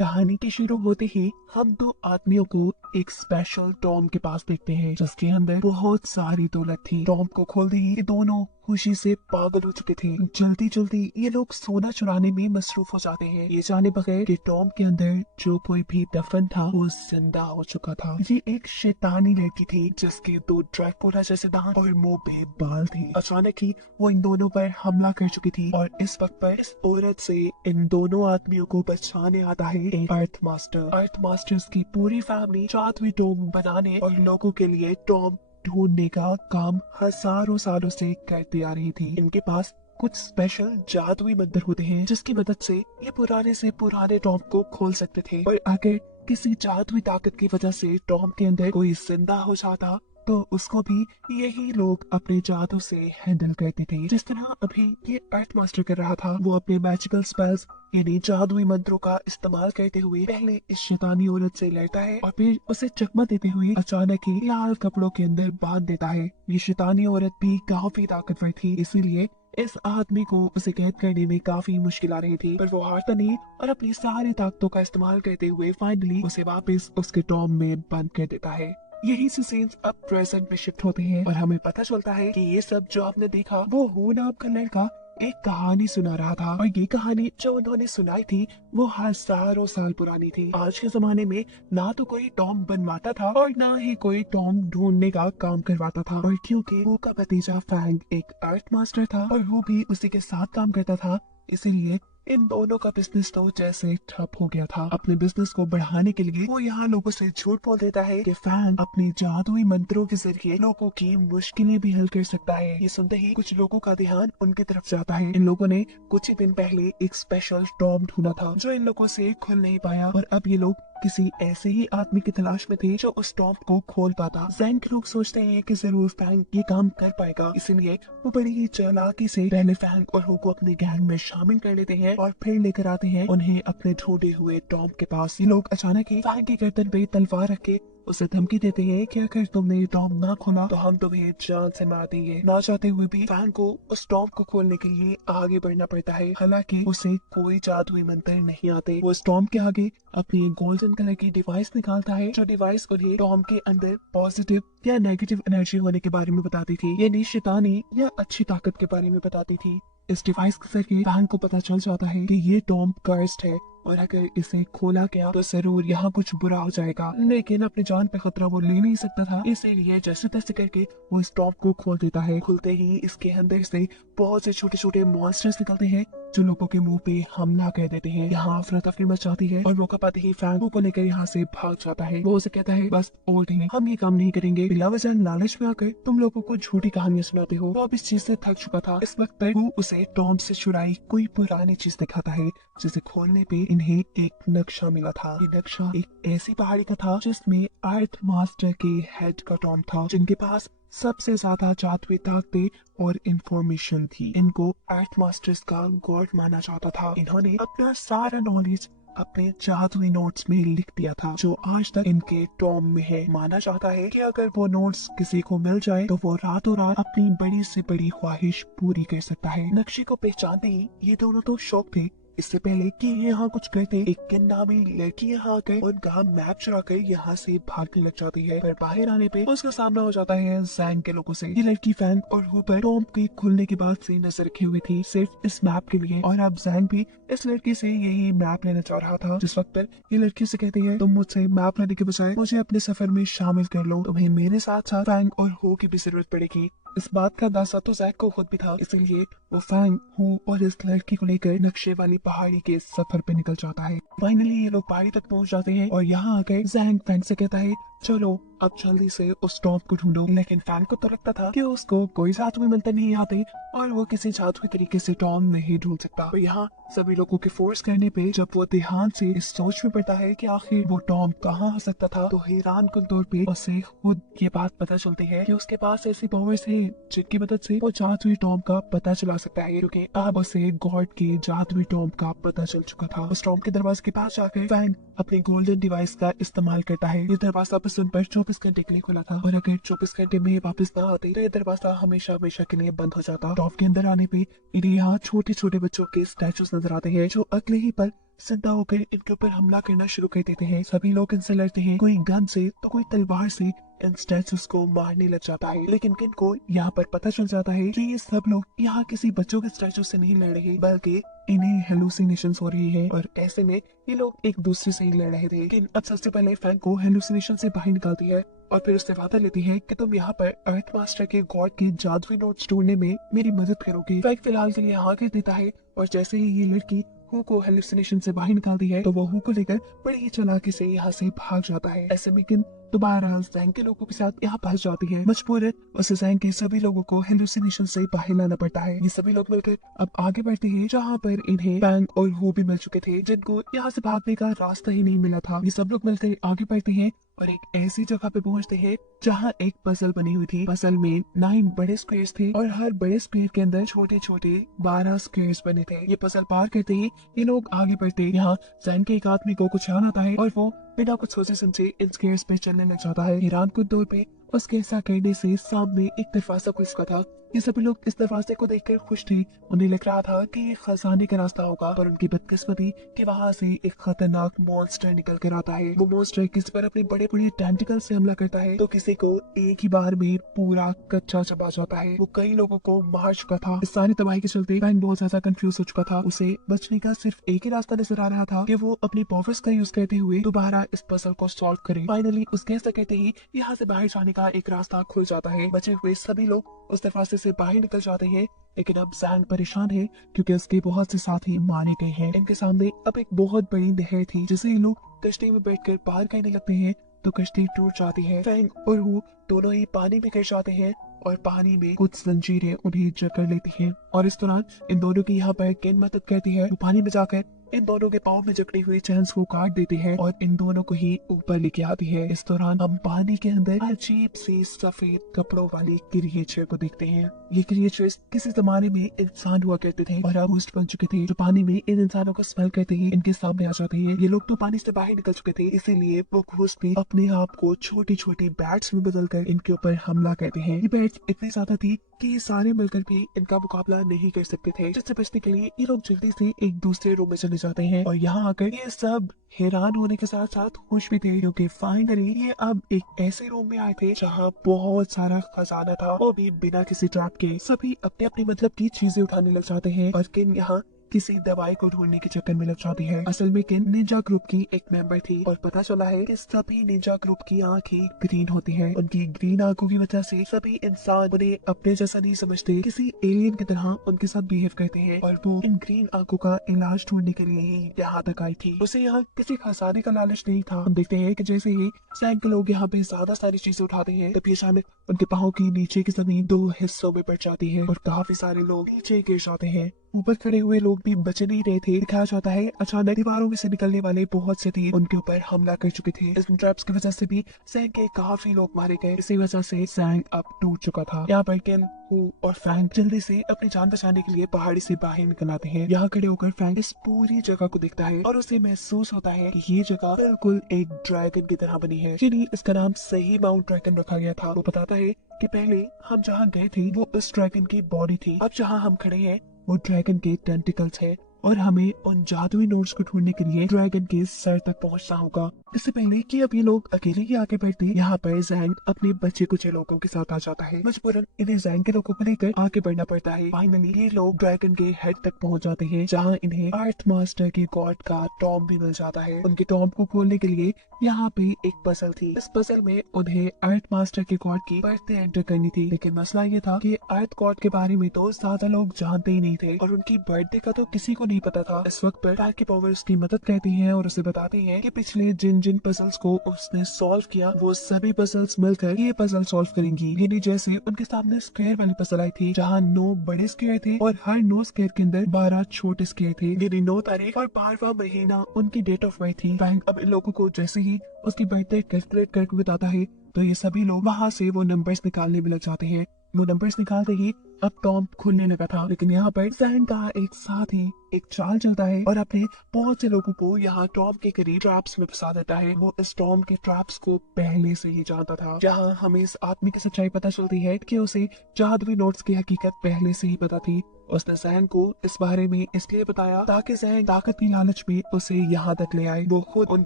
कहानी के शुरू होते ही हम दो आदमियों को एक स्पेशल टॉम के पास देखते हैं जिसके अंदर बहुत सारी दौलत थी। टॉम को खोलते ही ये दोनों खुशी से पागल हो चुके थे। जल्दी जल्दी ये लोग सोना चुराने में मसरूफ हो जाते हैं, ये जाने बगैर कि टॉम के अंदर जो कोई भी दफन था वो जिंदा हो चुका था। ये एक शैतानी लड़की थी जिसके दो ड्रैकुला जैसे दांत और मुंह पे बाल थे। अचानक ही वो इन दोनों पर हमला कर चुकी थी और इस वक्त पर इस औरत से इन दोनों आदमियों को बचाने आता है एक अर्थ मास्टर। अर्थ मास्टर्स की पूरी फैमिली जादुई टॉम बनाने और लोगों के लिए टॉम ढूंढने का काम हजारों सालों से करती आ रही थी। इनके पास कुछ स्पेशल जादुई मंत्र होते हैं जिसकी मदद से ये पुराने से पुराने टॉम को खोल सकते थे। और अगर किसी जादुई ताकत की वजह से टॉम के अंदर कोई जिंदा हो जाता तो उसको भी यही लोग अपने जादू से हैंडल करते थे। जिस तरह अभी ये अर्थ मास्टर कर रहा था, वो अपने मैजिकल स्पेल्स यानी जादुई मंत्रों का इस्तेमाल करते हुए पहले इस शैतानी औरत से लड़ता है और फिर उसे चकमा देते हुए अचानक ही लाल कपड़ों के अंदर बांध देता है। ये शैतानी औरत भी काफी ताकतवर थी, इसीलिए इस आदमी को उसे कैद करने में काफी मुश्किल आ रही थी, पर वो हारता नहीं और अपनी सारी ताकतों का इस्तेमाल करते हुए फाइनली उसे वापस उसके टॉम में बंद कर देता है। यही से सीन्स अब प्रेजेंट में शिफ्ट होते हैं और हमें पता चलता है कि ये सब जो आपने देखा वो हू नाम का लड़का एक कहानी सुना रहा था और ये कहानी जो उन्होंने सुनाई थी वो हजारों साल पुरानी थी। आज के जमाने में ना तो कोई टॉम बनवाता था और ना ही कोई टॉम ढूंढने का काम करवाता था, और क्योंकि हू का भतीजा फैंग एक अर्थ मास्टर था और हू भी उसी के साथ काम करता था, इसीलिए इन दोनों का बिजनेस तो जैसे ठप हो गया था। अपने बिजनेस को बढ़ाने के लिए वो यहाँ लोगों से झूठ बोल देता है कि फैन अपने जादुई मंत्रों के जरिए लोगों की मुश्किलें भी हल कर सकता है। ये सुनते ही कुछ लोगों का ध्यान उनकी तरफ जाता है। इन लोगों ने कुछ ही दिन पहले एक स्पेशल टॉम ढूंढा था जो इन लोगों से खुल नहीं पाया और अब ये लोग किसी ऐसे ही आदमी की तलाश में थे जो उस टॉम को खोल पाता। जैंग के लोग सोचते हैं कि जरूर फैंग ये काम कर पाएगा, इसीलिए वो बड़ी ही चालाकी से पहले फैंग और हू को अपने गैंग में शामिल कर लेते हैं और फिर लेकर आते हैं उन्हें अपने ढूंढे हुए टॉम के पास। ये लोग अचानक ही फैंग की गर्दन पे तलवार रख के उसे धमकी देते हैं कि अगर तुमने ये टॉम ना खोला तो हम तुम्हें जान से मार देंगे। ना चाहते हुए भी फैंग को उस टॉम को खोलने के लिए आगे बढ़ना पड़ता है। हालांकि उसे कोई जादुई मंत्र नहीं आते। वो उस टॉम के आगे अपनी गोल्डन कलर की डिवाइस निकालता है जो डिवाइस उन्हें टॉम के अंदर पॉजिटिव या नेगेटिव एनर्जी होने के बारे में बताती थी, यानी शैतानी या अच्छी ताकत के बारे में बताती थी। इस डिवाइस के जरिए फैंग को पता चल जाता है कि ये टॉम कर्स्ड है और अगर इसे खोला गया तो जरूर यहाँ कुछ बुरा हो जाएगा, लेकिन अपनी जान पे खतरा वो ले नहीं सकता था, इसीलिए जैसे तैसे करके वो इस टॉप को खोल देता है। खुलते ही इसके अंदर से बहुत से छोटे छोटे मॉन्स्टर्स निकलते हैं जो लोगों के मुंह पे हमला कर देते हैं। यहाँ अफरा तफरी मच जाती है और मौका पाते ही फैंग को लेकर यहाँ से भाग जाता है। वो उसे कहता है बस और नहीं, हम ये काम नहीं करेंगे। बिला वजह लालच में आकर तुम लोगों को झूठी कहानियां सुनाते हो। वो अब इस चीज से थक चुका था। इस वक्त पर वो उसे टॉम से चुराई कोई पुरानी चीज दिखाता है जिसे खोलने पे इन्हें एक नक्शा मिला था। ये नक्शा एक ऐसी पहाड़ी का था जिसमें अर्थ मास्टर के हेड का टॉम था जिनके पास सबसे ज्यादा जादुई ताकतें और इंफॉर्मेशन थी। इनको अर्थ मास्टर्स का गॉड माना जाता था। इन्होंने अपना सारा नॉलेज अपने जादुई नोट्स में लिख दिया था जो आज तक इनके टॉम में है। माना जाता है कि अगर वो नोट्स किसी को मिल जाए तो वो रातों रात अपनी बड़ी से बड़ी ख्वाहिश पूरी कर सकता है। नक्शे को पहचानते ही ये दोनों तो शौक थे। इससे पहले कि यहाँ कुछ करते एक किन नामी लड़की यहाँ आकर उनका मैप चुरा कर यहाँ से भागने लग जाती है, पर बाहर आने पे उसका सामना हो जाता है जैंग के लोगों से। ये लड़की फैंग और हू पर टॉम के खुलने के बाद से नजर रखे हुए थी सिर्फ इस मैप के लिए, और अब जैंग भी इस लड़की से यही मैप लेना चाह रहा था। जिस वक्त पर ये लड़की से कहती है तुम मुझसे मैप लेने के बजाय मुझे अपने सफर में शामिल कर लो, तुम्हें मेरे साथ साथ फैंग और हू की भी जरूरत पड़ेगी। इस बात का अंदाजा तो जैक को खुद भी था, इसीलिए वो फैंग, हू और इस लड़की को लेकर नक्शे वाली पहाड़ी के सफर पे निकल जाता है। फाइनली ये लोग पहाड़ी तक पहुंच जाते हैं और यहाँ आकर जैंग फैंग से कहता है चलो अब जल्दी से उस टॉम को ढूंढो। लेकिन फैंग को तो लगता था कि उसको कोई जादुई मंत्र नहीं आते और वो किसी जादुई तरीके से टॉम नहीं ढूंढ सकता। तो यहाँ सभी लोगों के फोर्स करने पे जब वो ध्यान से इस सोच में पड़ता है कि आखिर वो टॉम कहाँ हो सकता था, तो हैरान कुन तौर पे उसे खुद ये बात पता चलती है कि उसके पास ऐसी पावर्स है जिनकी मदद से वो जादुई टॉम का पता चला सकता है, क्योंकि अब उसे गॉड के जादुई टॉम का पता चल चुका था। उस टॉम के दरवाजे के पास जाकर फैंग अपने गोल्डन डिवाइस का इस्तेमाल करता है। ये दरवाजा वापस उन पर 24 घंटे के लिए खुला था, और अगर 24 घंटे में वापस ना आते तो ये दरवाजा हमेशा हमेशा के लिए बंद हो जाता। टॉम के अंदर आने पे इन्हें यहाँ छोटे छोटे बच्चों के स्टैचूज नजर आते हैं जो अगले ही पल जिंदा होकर इनके ऊपर हमला करना शुरू कर देते हैं। सभी लोग इनसे लड़ते हैं, कोई गन से तो कोई तलवार से इन स्टैचूज को मारने लग जाता है। लेकिन किन को यहाँ पर पता चल जाता है कि ये सब लोग यहाँ किसी बच्चों के स्टैचू से नहीं लड़ रहे, बल्कि इन्हें हेलुसिनेशन हो रही है, और ऐसे में ये लोग एक दूसरे से ही लड़ रहे थे। लेकिन अब सबसे पहले फैंग को हेलुसिनेशन से बाहर निकालती है और फिर उससे वादा लेती है कि तुम यहाँ पर अर्थ मास्टर के गॉड के जादुई नोट्स ढूंढने में मेरी मदद करोगे। फैंग फिलहाल के लिए हाँ कह देता है, और जैसे ही ये लड़की हु को हेलुसिनेशन से बाहर निकालती है तो वो हु को लेकर बड़ी ही चालाकी से यहाँ से भाग जाता है। ऐसे में किन दोबारा जैंग के लोगों के साथ यहाँ फंस जाती है। मजबूरन उसे जैंग के सभी लोगों को हेलुसिनेशन से बाहर लाना पड़ता है। ये सभी लोग मिलकर अब आगे बढ़ते हैं जहाँ पर इन्हें फैंग और हु भी मिल चुके थे, जिनको यहाँ से भागने का रास्ता ही नहीं मिला था। ये सब लोग मिलकर आगे बढ़ते हैं और एक ऐसी जगह पे पहुंचते हैं जहाँ एक पजल बनी हुई थी। पजल में 9 बड़े स्क्वेयर्स थे और हर बड़े स्क्वेयर के अंदर छोटे छोटे 12 स्क्वेयर्स बने थे। ये पजल पार करते ही ये लोग आगे बढ़ते हैं। यहाँ जैन के एक आदमी को कुछ ध्यान आता है और वो बिना कुछ सोचे समझे इन स्क्वेयर्स पे चलने लग जाता है। हैरान कुछ दूर पे उसके ऐसा करने से सामने एक दरवाजा खुल चुका था। ये सभी लोग इस दरवाजे को देखकर खुश थे। उन्हें लग रहा था कि ये खजाने का रास्ता होगा, पर उनकी बदकिस्मती कि वहाँ से एक खतरनाक मॉन्स्टर निकल कर आता है। वो मॉन्स्टर किसी पर अपने बड़े बड़े टेंटिकल से हमला करता है तो किसी को एक ही बार में पूरा कच्चा चबा जाता है। वो कई लोगों को मार चुका था। इस सारी तबाही के चलते फैंग बहुत ज्यादा कंफ्यूज हो चुका था। उसे बचने का सिर्फ एक ही रास्ता नजर आ रहा था कि वो अपनी पावर्स का यूज करते हुए दोबारा इस पजल को सॉल्व करे। फाइनली उसके ऐसा कहते ही यहाँ से बाहर जाने का एक रास्ता खुल जाता है। बचे हुए सभी लोग उस दरवाजे से बाहर निकल जाते हैं, लेकिन अब जैंग परेशान है क्योंकि उसके बहुत से साथी मारे गए हैं। इनके सामने अब एक बहुत बड़ी नहर थी जिसे ये लोग कश्ती में बैठकर पार करने लगते हैं तो कश्ती टूट जाती है। फैंग और हु दोनों ही पानी में गिर जाते हैं और पानी में कुछ जंजीरें उन्हें जकड़ लेती हैं, और इस दौरान इन दोनों की यहाँ पर किन मदद करती है। वो पानी में जाकर इन दोनों के पाँव में जकड़ी हुई चैन्स को काट देती है और इन दोनों को ही ऊपर लेके आती है। इस दौरान हम पानी के अंदर अजीब सी सफेद कपड़ों वाली क्रिएचर को देखते हैं। ये क्रिएचर्स किसी जमाने में इंसान हुआ करते थे और अब होस्ट बन चुके थे, जो पानी में इन इंसानों को स्मेल करते ही इनके सामने आ जाते हैं। ये लोग तो पानी से बाहर निकल चुके थे, इसीलिए वो घोस्ट भी अपने आप को छोटी छोटी बैट्स में बदलकर इनके ऊपर हमला करते हैं। ये बैट्स इतनी ज्यादा थी कि ये सारे मिलकर भी इनका मुकाबला नहीं कर सकते थे, जिससे बचने के लिए ये लोग जल्दी से एक दूसरे रूम में चले जाते हैं। और यहाँ आकर ये सब हैरान होने के साथ साथ खुश भी थे क्योंकि फाइनली ये अब एक ऐसे रूम में आए थे जहाँ बहुत सारा खजाना था, वो भी बिना किसी ट्रैप के। सभी अपने अपने मतलब की चीजें उठाने लग जाते हैं और किन यहाँ किसी दवाई को ढूंढने के चक्कर में लग जाती है। असल में किन निंजा ग्रुप की एक मेंबर थी और पता चला है कि सभी निंजा ग्रुप की आंखें ग्रीन होती हैं। उनकी ग्रीन आंखों की वजह से सभी इंसान उन्हें अपने जैसा नहीं समझते, किसी एलियन की तरह उनके साथ बिहेव करते हैं, और वो इन ग्रीन आंखों का इलाज ढूंढने के लिए ही यहाँ तक आई थी। उसे यहाँ किसी खजाने का लालच नहीं था। हम देखते हैं कि जैसे ही सैंक लोग यहाँ पे ज्यादा सारी चीजें उठाते हैं तभी अचानक उनके पाँव की नीचे की जमीन 2 हिस्सों में बढ़ जाती है और काफी सारे लोग नीचे गिर जाते हैं। ऊपर खड़े हुए लोग भी बच नहीं रहे थे। दिखाया जाता है अचानक दीवारों में से निकलने वाले बहुत से तीर उनके ऊपर हमला कर चुके थे। इन ट्रैप्स की वजह से भी सैंग के काफी लोग मारे गए। इसी वजह से सैंग अब टूट चुका था। यहाँ पर किन, हु और फैंग जल्दी से अपनी जान बचाने के लिए पहाड़ी से बाहर निकल आते हैं। यहाँ खड़े होकर फैंग इस पूरी जगह को देखता है और उसे महसूस होता है कि ये जगह बिल्कुल एक ड्रैगन की तरह बनी है। यानी इसका नाम सही माउंट ड्रैगन रखा गया था। वो बताता है कि पहले हम जहाँ गए थे वो उस ड्रैगन की बॉडी थी, अब जहाँ हम खड़े हैं वो ड्रैगन के टेंटिकल्स है और हमें उन जादुई नोट्स को ढूंढने के लिए ड्रैगन के सर तक पहुंचना होगा। इससे पहले कि अब ये लोग अकेले ही आगे बढ़ते, यहाँ पर जैंग अपने बच्चे कुछ लोगों के साथ आ जाता है। मजबूरन इन्हें जैंग के लोगों को लेकर आगे बढ़ना पड़ता है। फाइनली ये लोग ड्रैगन के हेड तक पहुंच जाते हैं जहाँ इन्हें अर्थ मास्टर के गॉड का टॉम भी मिल जाता है। उनके टॉम को खोलने के लिए यहाँ पे एक पजल थी। इस पजल में उन्हें अर्थ मास्टर के गॉड की बर्थडे एंटर करनी थी, लेकिन मसला ये था कि अर्थ गॉड के बारे में तो ज्यादा लोग जानते ही नहीं थे और उनकी बर्थडे का तो किसी को नहीं पता था। इस वक्त पर फैंग की पावर उसकी मदद करती हैं और उसे बताते हैं कि पिछले जिन जिन पजल्स को उसने सॉल्व किया वो सभी पजल्स मिलकर ये पजल सॉल्व करेंगी। यानी जैसे उनके सामने स्क्वायर वाली पजल आई थी जहाँ 9 बड़े स्क्वायर थे और हर 9 स्क्वायर के अंदर 12 छोटे स्क्वायर थे। यानी 9 तारीख और 12वां महीना उनकी डेट ऑफ बर्थ थी। फैंग अब इन लोगों को जैसे ही उसकी बर्थडे कैलकुलेट करके बताता है तो ये सभी लोग वहाँ से वो नंबर्स निकालने में लग जाते हैं। वो नंबर्स निकालते ही अब टॉम खुलने लगा था, लेकिन यहाँ पर जैंग का एक साथ ही एक चाल चलता है और अपने बहुत से लोगों को यहाँ टॉम के करीब ट्रैप्स में फंसा देता है। वो इस टॉम के ट्रैप्स को पहले से ही जानता था। यहाँ हमें इस आदमी की सच्चाई पता चलती है कि उसे जादुई नोट्स की हकीकत पहले से ही पता थी। उसने जैंग को इस बारे में इसलिए बताया ताकि जैंग ताकत की लालच में उसे यहाँ तक ले आए। वो खुद उन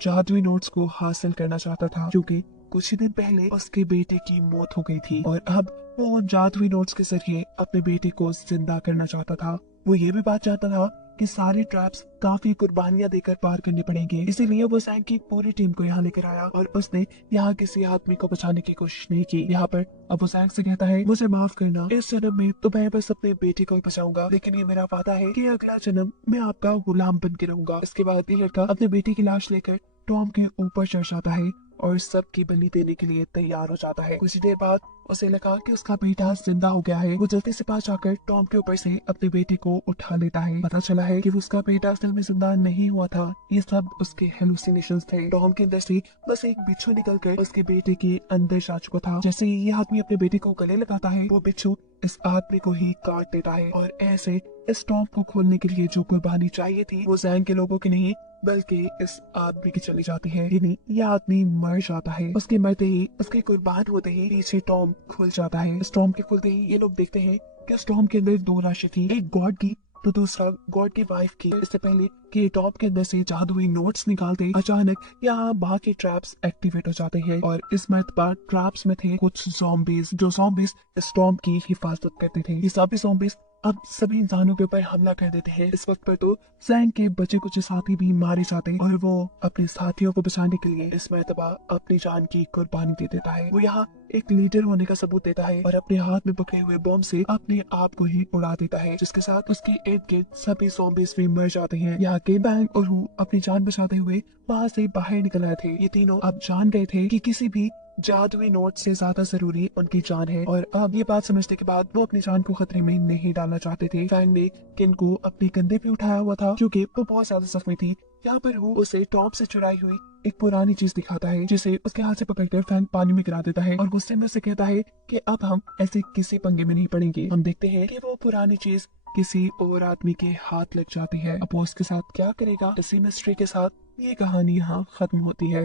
जादुई नोट्स को हासिल करना चाहता था, क्योंकि कुछ ही दिन पहले उसके बेटे की मौत हो गई थी और अब वो उन जादुई नोट्स के जरिए अपने बेटे को जिंदा करना चाहता था। वो ये भी बात चाहता था कि सारे ट्रैप्स काफी कुर्बानियां देकर पार करने पड़ेंगे, इसीलिए वो जैंग की पूरी टीम को यहाँ लेकर आया और उसने यहाँ किसी आदमी को बचाने की कोशिश नहीं की। यहाँ पर अब वो जैंग से कहता है, मुझे माफ करना, इस जन्म में तो मैं बस अपने बेटे को ही बचाऊंगा, लेकिन ये मेरा वादा है कि अगला जन्म मैं आपका गुलाम बन के रहूंगा। इसके बाद ये लड़का अपने बेटे की लाश लेकर टॉम के ऊपर चढ़ जाता है और सबकी बलि देने के लिए तैयार हो जाता है। कुछ देर बाद उसे लगा कि उसका बेटा जिंदा हो गया है। वो जल्दी से पास जाकर टॉम के ऊपर से अपने बेटे को उठा लेता है। पता चला है कि उसका बेटा असल में जिंदा नहीं हुआ था, ये सब उसके हेलुसिनेशंस थे। टॉम के अंदर से बस एक बिच्छू निकलकर उसके बेटे के अंदर जा चुका था। जैसे ही ये आदमी अपने बेटे को गले लगाता है, वो बिच्छू इस आदमी को ही काट देता है और ऐसे इस टॉम को खोलने के लिए जो कुर्बानी चाहिए थी वो जैंग के लोगों की नहीं बल्कि इस आदमी की चली जाती है। यानी ये आदमी मर जाता है। उसके मरते ही, उसके कुर्बान होते ही पीछे टॉम खुल जाता है। इस टॉम के खुलते ही ये लोग देखते हैं कि उस टॉम के अंदर दो राशि थी, एक गॉड की तो दूसरा गॉड की वाइफ की। इससे पहले कि टॉम के अंदर से जादुई नोट्स निकालते अचानक यहाँ बाकी ट्रैप्स एक्टिवेट हो जाते हैं और इस मर्तबा ट्रैप्स में थे कुछ ज़ॉम्बीज, जो ज़ॉम्बीज इस टॉम की हिफाजत करते थे। ये सभी ज़ॉम्बीज अब सभी इंसानों के ऊपर हमला कर देते हैं। इस वक्त पर तो जैंग के बचे कुछ साथी भी मारे जाते हैं और वो अपने साथियों को बचाने के लिए इस मर्तबा अपनी जान की कुर्बानी दे देता है। वो यहाँ एक लीडर होने का सबूत देता है और अपने हाथ में पकड़े हुए बॉम्ब से अपने आप को ही उड़ा देता है, जिसके साथ उसके इर्द गिर्द सभी ज़ॉम्बीज भी मर जाते हैं। यहाँ के बैंग और हू अपनी जान बचाते हुए वहाँ से बाहर निकल आए थे। ये तीनों अब जान गए थे कि किसी भी जादुई नोट से ज्यादा जरूरी उनकी जान है और अब ये बात समझने के बाद वो अपनी जान को खतरे में नहीं डालना चाहते थे। फैंग ने किन को अपने कंधे पे उठाया हुआ था क्योंकि वो बहुत ज्यादा जख्मी थी। यहाँ पर वो उसे टॉम से चुराई हुई एक पुरानी चीज दिखाता है, जिसे उसके हाथ से पकड़कर फैंग पानी में गिरा देता है और गुस्से में उसे कहता है कि अब हम ऐसे किसी पंगे में नहीं पड़ेंगे। हम देखते हैं कि वो पुरानी चीज किसी और आदमी के हाथ लग जाती है। अब वो उसके साथ क्या करेगा, इसी मिस्ट्री के साथ ये कहानी यहाँ खत्म होती है।